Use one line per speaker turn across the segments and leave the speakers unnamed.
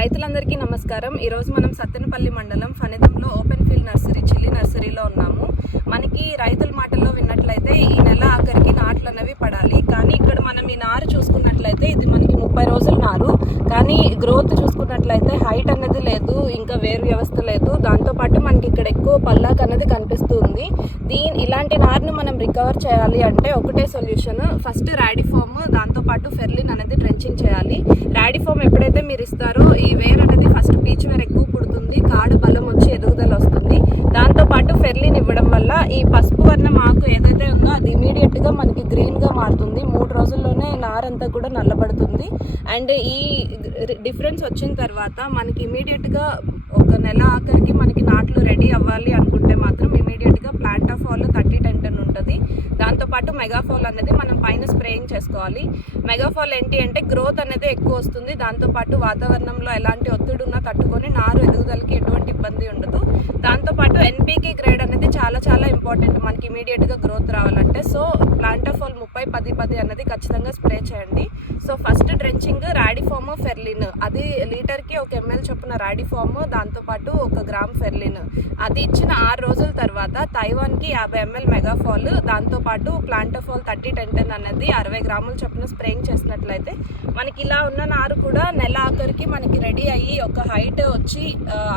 రైతులందరికీ నమస్కారం. ఈరోజు మనం సత్తెనపల్లి మండలం ఫనితంలో ఓపెన్ ఫీల్డ్ నర్సరీ చిల్లి నర్సరీలో ఉన్నాము. మనకి రైతుల మాటల్లో విన్నట్లయితే ఈ నెల ఆఖరికి నాట్లు అనేవి పడాలి. కానీ ఇక్కడ మనం ఈ నారు చూసుకున్నట్లయితే ఇది మనకి ముప్పై రోజుల నారు. కానీ గ్రోత్ చూసుకున్నట్లయితే హైట్ అనేది లేదు ఇంకా వేరు వ్యవస్థ లేదు. దాంతోపాటు మనకి ఇక్కడ ఎక్కువ పల్లాక్ అనేది కనిపిస్తుంది. దీని ఇలాంటి నారుని మనం రికవర్ చేయాలి అంటే ఒకటే సొల్యూషన్. ఫస్ట్ రాడిఫామ్ దాంతోపాటు ఫెర్లిన్ అనేది ట్రెంచింగ్ చేయాలి. రాడిఫామ్ ఎప్పుడైతే మీరు ఇస్తారో ఈ వేర్ అనేది ఫస్ట్ పీచ్ వేర్ ఎక్కువ పుడుతుంది కాడు బలం వచ్చి ఎదుగుదల వస్తుంది దాంతోపాటు ఫెర్లిన్ ఇవ్వడం వల్ల ఈ పసుపు వర్ణం ఆకు ఏదైతే ఉందో అది ఇమీడియట్గా మనకి గ్రీన్గా మారుతుంది. మూడు రోజుల్లోనే నారంతా కూడా నల్లబడుతుంది. అండ్ ఈ డిఫరెన్స్ వచ్చిన తర్వాత మనకి ఇమీడియట్గా ఒక నెల ఆఖరికి మనకి నాట్లు రెడీ అవ్వాలి అనుకుంటే మాత్రం ఇమీడియట్గా Plantofol thirty ten ten ఉంటుంది దాంతోపాటు మెగాఫాల్ అనేది మనం పైన స్ప్రేయింగ్ చేసుకోవాలి. మెగాఫాల్ ఏంటి అంటే గ్రోత్ అనేది ఎక్కువ వస్తుంది. దాంతోపాటు వాతావరణంలో ఎలాంటి ఒత్తిడి ఉన్నా తట్టుకొని నారు ఎదుగుదలకి ఎటువంటి ఇబ్బంది ఉండదు. దాంతోపాటు ఎన్పీకే గ్రేడ్ అనేది చాలా చాలా ఇంపార్టెంట్ మనకి ఇమీడియట్గా గ్రోత్ రావాలంటే. సో ప్లాంట్ ముప్పై పది పది అనేది ఖచ్చితంగా స్ప్రే చేయండి. సో ఫస్ట్ డ్రెంచింగ్ రాడిఫామ్ ఫెర్లిన్. అది లీటర్కి ఒక ఎంఎల్ చొప్పున రాడిఫామ్ దాంతోపాటు ఒక గ్రామ్ ఫెర్లిన్. అది ఇచ్చిన ఆరు రోజుల తర్వాత తైవాన్కి యాభై ఎంఎల్ మెగాఫాల్ దాంతోపాటు ప్లాంటోఫాల్ థర్టీ టెన్ టెన్ అనేది అరవై గ్రాముల చొప్పున స్ప్రేయింగ్ చేసినట్లయితే మనకి ఇలా ఉన్న నారు కూడా నెల ఆఖరికి మనకి రెడీ అయ్యి ఒక హైట్ వచ్చి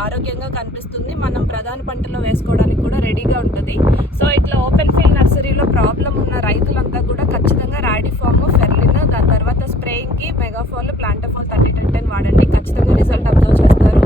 ఆరోగ్యంగా కనిపిస్తుంది. మనం ప్రధాన పంటలో వేసుకోవడానికి కూడా రెడీగా ఉంటుంది. సో ఇట్లా ఓపెన్ ఫీల్డ్ నర్సరీలో ప్రాబ్లం ఉన్న రైతులంతా కూడా ఖచ్చితంగా రాడిఫామ్ ఫెర్లిన్ దాని తర్వాత స్ప్రేయింగ్కి Megafol Plantofol thirty ten ten వాడండి. ఖచ్చితంగా రిజల్ట్ అబ్జర్వ్ చేస్తారు.